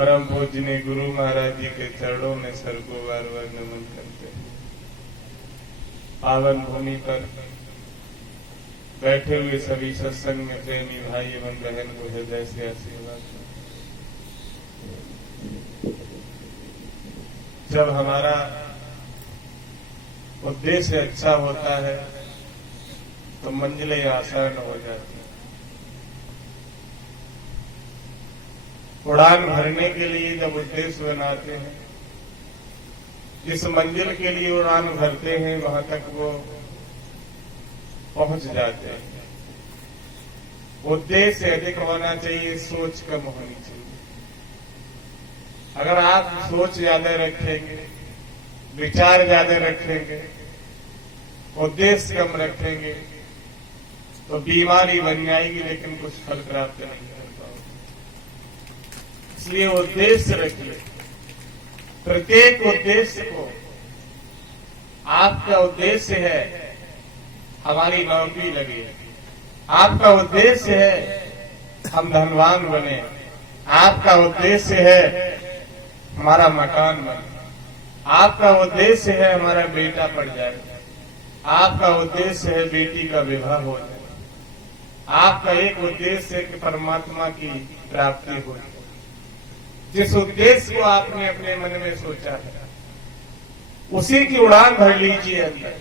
परम पूजनीय गुरु महाराज जी के चरणों में सर को बार बार नमन करते हैं। पावन भूमि पर बैठे हुए सभी सत्संग में प्रेमी भाई एवं बहन को हृदय से आशीर्वाद। जब हमारा उद्देश्य अच्छा होता है तो मंजिलें आसान हो जाती हैं। उड़ान भरने के लिए जब उद्देश्य बनाते हैं, जिस मंजिल के लिए उड़ान भरते हैं वहां तक वो पहुंच जाते हैं। उद्देश्य अधिक होना चाहिए, सोच कम होनी चाहिए। अगर आप सोच ज्यादा रखेंगे, विचार ज्यादा रखेंगे, उद्देश्य कम रखेंगे तो बीमारी बन जाएगी, लेकिन कुछ फल प्राप्त नहीं कर पाओगे। इसलिए उद्देश्य रखिए। प्रत्येक उद्देश्य को, आपका उद्देश्य है हमारी नौकरी लगे, आपका उद्देश्य है हम धनवान बने, आपका उद्देश्य है हमारा मकान बने, आपका उद्देश्य है हमारा बेटा पढ़ जाए, आपका उद्देश्य है बेटी का विवाह हो जाए, आपका एक उद्देश्य है कि परमात्मा की प्राप्ति हो। जिस उद्देश्य को आपने अपने मन में सोचा है उसी की उड़ान भर लीजिए अंदर,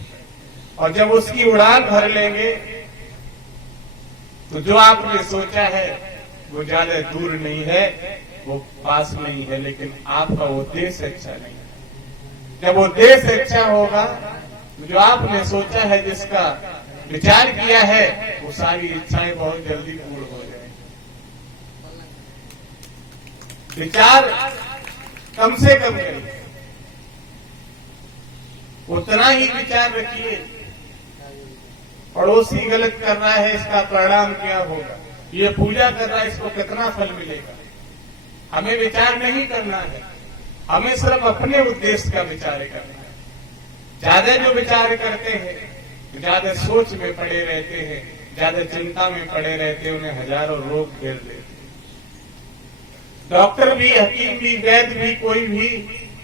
और जब उसकी उड़ान भर लेंगे तो जो आपने सोचा है वो ज्यादा दूर नहीं है, वो पास नहीं है, लेकिन आपका उद्देश्य अच्छा नहीं है। जब उद्देश्य अच्छा होगा तो जो आपने सोचा है, जिसका विचार किया है, वो सारी इच्छाएं बहुत जल्दी पूर्ण हो जाएंगी। विचार कम से कम करिए, उतना ही विचार रखिए। पड़ोसी गलत कर रहा है, इसका परिणाम क्या होगा, ये पूजा कर रहा है, इसको कितना फल मिलेगा। हमें विचार नहीं करना है, हमें सिर्फ अपने उद्देश्य का विचार करना है। ज्यादा जो विचार करते हैं, ज्यादा सोच में पड़े रहते हैं, ज्यादा चिंता में पड़े रहते हैं, उन्हें हजारों रोग घेर लेते हैं। डॉक्टर भी, हकीम भी, वैद्य भी, कोई भी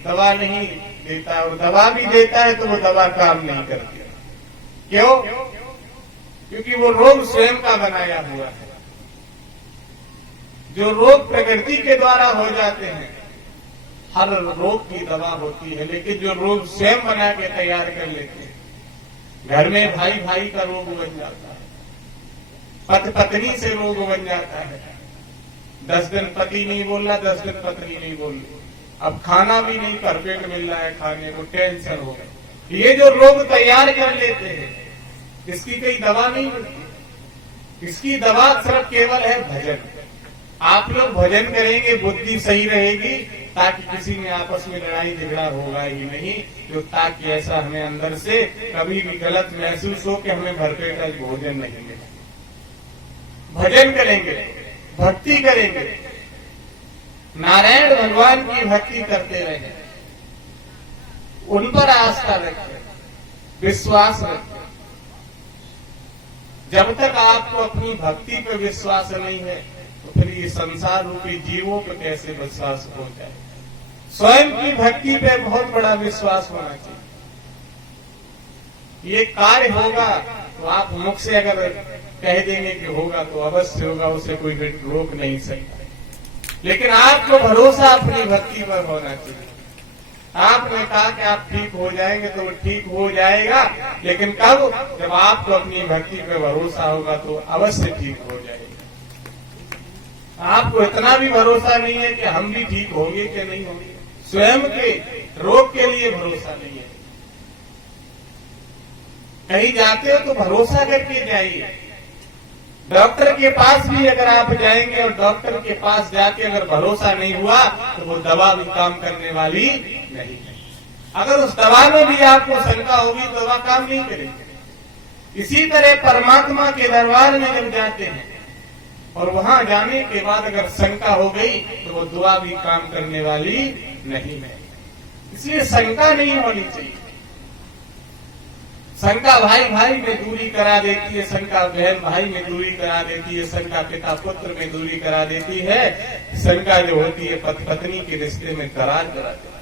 दवा नहीं देता, और दवा भी देता है तो वो दवा काम नहीं करती। क्यों? क्योंकि वो रोग स्वयं का बनाया हुआ है। जो रोग प्रकृति के द्वारा हो जाते हैं, हर रोग की दवा होती है, लेकिन जो रोग स्वयं बना के तैयार कर लेते हैं, घर में भाई भाई का रोग बन जाता है, पति पत्नी से रोग बन जाता है। 10 दिन पति नहीं बोल रहा, 10 दिन पत्नी नहीं बोल रही, अब खाना भी नहीं परफेक्ट मिल रहा है खाने को, टेंशन हो गई। ये जो रोग तैयार कर लेते हैं, इसकी कोई दवा नहीं मिलती। इसकी दवा सिर्फ केवल है भजन। आप लोग भजन करेंगे, बुद्धि सही रहेगी, ताकि किसी में आपस में लड़ाई झगड़ा होगा ही नहीं, जो ताकि ऐसा हमें अंदर से कभी भी गलत महसूस हो कि हमें भरपेट भोजन नहीं मिला। भजन करेंगे, भक्ति करेंगे, नारायण भगवान की भक्ति करते रहें, उन पर आस्था रखें, विश्वास रखें। जब तक आपको अपनी भक्ति पर विश्वास नहीं है तो फिर ये संसार रूपी जीवों पर कैसे विश्वास हो जाए। स्वयं की भक्ति पे बहुत बड़ा विश्वास होना चाहिए। ये कार्य होगा तो आप मुख से अगर कह देंगे कि होगा तो अवश्य होगा, उसे कोई रोक नहीं सकता। लेकिन आपको भरोसा अपनी भक्ति पर होना चाहिए। आपने कहा कि आप ठीक हो जाएंगे तो वो ठीक हो जाएगा, लेकिन कब? जब आपको अपनी भक्ति पे भरोसा होगा तो अवश्य ठीक हो जाएगा। आपको इतना भी भरोसा नहीं है कि हम भी ठीक होंगे कि नहीं होंगे, स्वयं के रोग के लिए भरोसा नहीं है। कहीं जाते हो तो भरोसा करके जाइए। डॉक्टर के पास भी अगर आप जाएंगे और डॉक्टर के पास जाके अगर भरोसा नहीं हुआ तो वो दवा भी काम करने वाली नहीं है। अगर उस दवा में भी आपको शंका होगी तो दवा काम नहीं करेगी। इसी तरह परमात्मा के दरबार में जब जाते हैं और वहां जाने के बाद अगर शंका हो गई तो वो दुआ भी काम करने वाली नहीं है। इसलिए शंका नहीं होनी चाहिए। शंका भाई भाई में दूरी करा देती है, शंका बहन भाई में दूरी करा देती है, शंका पिता पुत्र में दूरी करा देती है। शंका जो होती है पति पत्नी के रिश्ते में दरार करा देती है।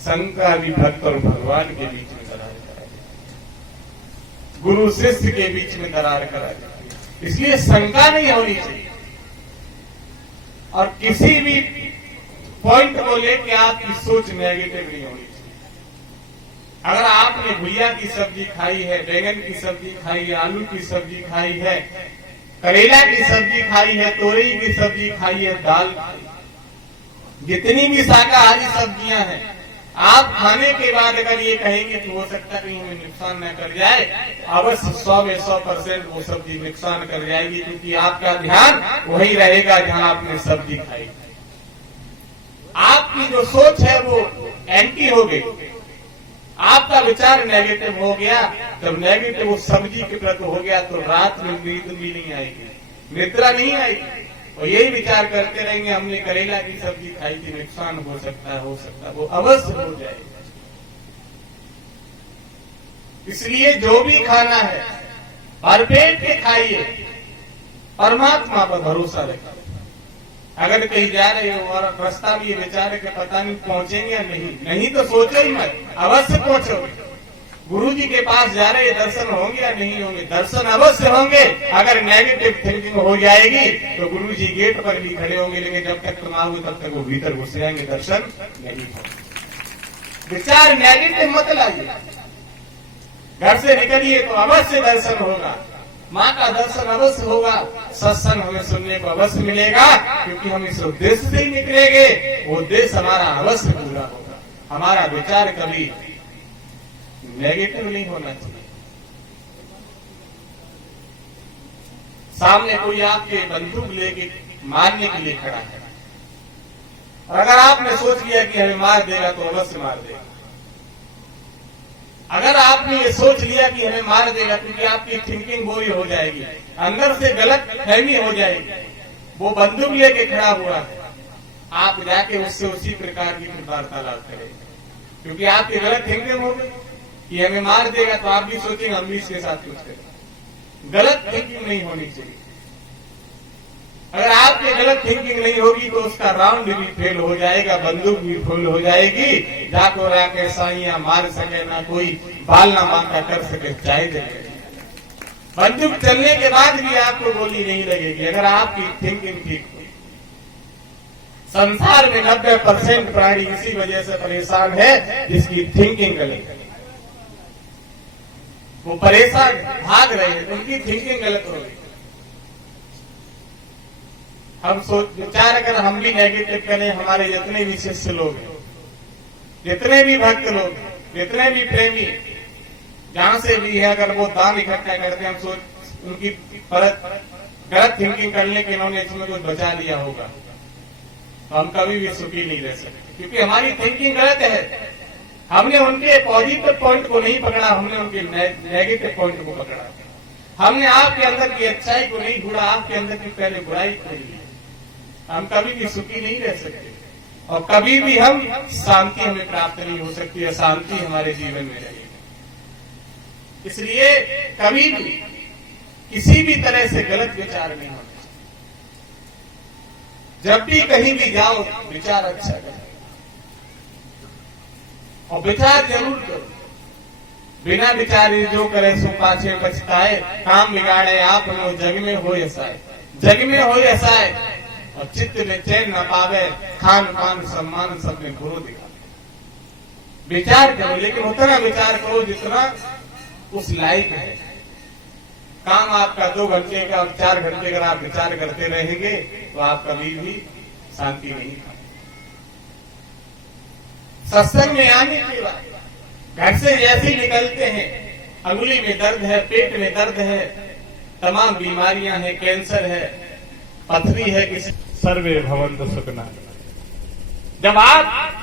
शंका भी भक्त और भगवान के बीच में दरार करा देती है, गुरु शिष्य के बीच में दरार करा देती है। इसलिए शंका नहीं होनी चाहिए और किसी भी पॉइंट को लेकर आपकी सोच नेगेटिव नहीं होनी चाहिए। अगर आपने भुजिया की सब्जी खाई है, बैंगन की सब्जी खाई है, आलू की सब्जी खाई है, करेला की सब्जी खाई है, तोरई की सब्जी खाई है, दाल खाई, जितनी भी शाकाहारी सब्जियां हैं, आप खाने के बाद अगर ये कहेंगे तो हो सकता है कहीं हमें नुकसान न कर जाए, अवश्य 100% वो सब्जी नुकसान कर जाएगी, क्योंकि आपका ध्यान वही रहेगा जहां आपने सब्जी खाई। आपकी जो सोच है वो एंटी हो गई, आपका विचार नेगेटिव हो गया। जब नेगेटिव उस सब्जी के प्रति हो गया तो रात में नींद भी नहीं आएगी, निद्रा नहीं आएगी, और यही विचार करते रहेंगे हमने करेला की सब्जी खाई थी, नुकसान हो सकता है, वो अवश्य हो जाएगा। इसलिए जो भी खाना है भरपेट के खाइए, परमात्मा पर भरोसा रखिए। अगर कहीं जा रहे हो और रास्ता भी ये विचार के पता नहीं पहुंचेंगे या नहीं तो सोचो ही मत, अवश्य पहुंचोगे। गुरु जी के पास जा रहे, दर्शन होंगे या नहीं होंगे? दर्शन अवश्य होंगे। अगर नेगेटिव थिंकिंग हो जाएगी तो गुरु जी गेट पर भी खड़े होंगे, लेकिन जब तक तुम आओगे तब तक वो भीतर घुस जाएंगे, दर्शन नहीं होंगे। विचार नेगेटिव मत लाइए, घर से निकलिए तो अवश्य दर्शन होगा, माँ का दर्शन अवश्य होगा, सत्संग हमें सुनने को अवश्य मिलेगा, क्योंकि हम इस उद्देश्य से ही निकलेंगे। वो उद्देश्य हमारा अवश्य पूरा होगा। हमारा विचार कभी नेगेटिव नहीं होना चाहिए। सामने कोई आपके बंदूक लेके मारने के लिए खड़ा है, और अगर आपने सोच लिया कि हमें मार देगा तो अवश्य मार देगा। अगर आपने ये सोच लिया कि हमें मार देगा, क्योंकि आपकी थिंकिंग वो ही हो जाएगी, अंदर से गलत फहमी हो जाएगी। वो बंदूक लेके खड़ा हुआ है, आप जाके उससे उसी प्रकार की वार्तालाप करेंगे, क्योंकि आपकी गलत थिंकिंग हो गई कि हमें मार देगा, तो आप भी सोचेंगे हम भी इसके साथ कुछ करें। गलत थिंकिंग नहीं होनी चाहिए। अगर आपकी गलत थिंकिंग नहीं होगी तो उसका राउंड भी फेल हो जाएगा, बंदूक भी फेल हो जाएगी। जाको राके साइयां मार सके ना कोई, बाल ना मांगा कर सके चाहे जगह। बंदूक चलने के बाद भी आपको गोली नहीं लगेगी, अगर आपकी थिंकिंग ठीक हो। संसार में 90% प्राणी इसी वजह से परेशान है जिसकी थिंकिंग गलत है। वो परेशान भाग रहे हैं, उनकी थिंकिंग गलत हो गई। हम सोच विचार अगर हम भी नेगेटिव करें, हमारे जितने भी शिष्य लोग हैं, जितने भी भक्त लोग हैं, जितने भी प्रेमी जहां से भी है, अगर वो दान इकट्ठा करते हैं, हम सोच उनकी गलत थिंकिंग करने के इन्होंने इसमें कुछ बचा लिया होगा, तो हम कभी भी सुखी नहीं रह सकते, क्योंकि हमारी थिंकिंग गलत है। हमने उनके पॉजिटिव पॉइंट को नहीं पकड़ा, हमने उनके नेगेटिव पॉइंट को पकड़ा। हमने आपके अंदर की अच्छाई को नहीं ढूंढा, आपके अंदर की पहले बुराई को ली। हम कभी भी सुखी नहीं रह सकते, और कभी भी हम शांति हमें प्राप्त नहीं हो सकती, अशांति हमारे जीवन में रहेगी। इसलिए कभी भी किसी भी तरह से गलत विचार नहीं होना चाहिए। जब भी कहीं भी जाओ विचार अच्छा करो, और विचार जरूर करो। बिना विचारे जो करे सो पाछे पछताए, काम बिगाड़े आप लो जग में हो ऐसाए, जग में हो ऐसाए, और चित्त में चैन न पावे, खान पान सम्मान सब में गुरु दिखावे। विचार करो, लेकिन उतना विचार करो जितना उस लायक है। काम आपका 2 घंटे का और 4 घंटे अगर आप विचार करते रहेंगे तो आप कभी भी शांति नहीं पाएंगे। सत्संग में आने के बाद घर से जैसे निकलते हैं, अंगुली में दर्द है, पेट में दर्द है, तमाम बीमारियां हैं, कैंसर है, पथरी है, किसी सर्वे भवन्तु सुखिनः। जब आप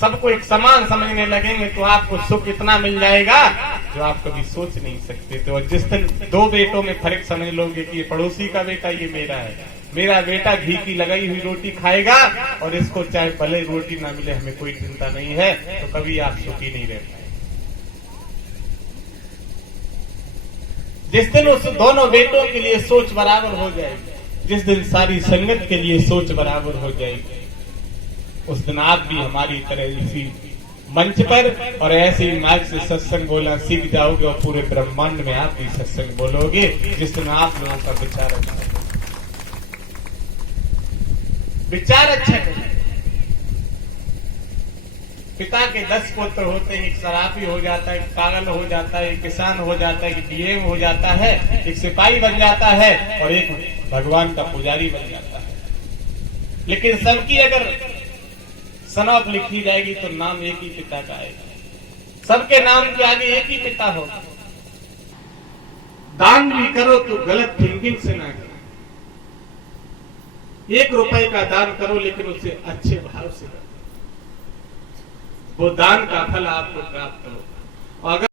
सबको एक समान समझने लगेंगे तो आपको सुख इतना मिल जाएगा जो आप कभी सोच नहीं सकते थे। और जिस दिन 2 बेटों में फर्क समझ लोगे कि ये पड़ोसी का बेटा, ये मेरा है, मेरा बेटा घी की लगाई हुई रोटी खाएगा और इसको चाहे भले रोटी ना मिले हमें कोई चिंता नहीं है, तो कभी आप सुखी नहीं रह पाए। जिस दिन उस दोनों बेटों के लिए सोच बराबर हो जाएगी, जिस दिन सारी संगत के लिए सोच बराबर हो जाएगी, उस दिन आप भी हमारी तरह इसी मंच पर और ऐसे ही माइक से सत्संग बोलना सीख जाओगे और पूरे ब्रह्मांड में आप भी सत्संग बोलोगे, जिस दिन आप लोगों का विचार अच्छा है। पिता के 10 पुत्र होते हैं, एक शराबी हो जाता है, एक पागल हो जाता है, एक किसान हो जाता है, एक डीएम हो जाता है, एक सिपाही बन जाता है और एक भगवान का पुजारी बन जाता है। लेकिन सबकी अगर सनौत लिखी जाएगी तो नाम एक ही पिता का आएगा। सबके नाम के आगे एक ही पिता होगा। दान भी करो तो गलत थिंकिंग से ना करो। 1 रुपए का दान करो लेकिन उसे अच्छे भाव से करो, वो दान का फल आपको प्राप्त हो। अगर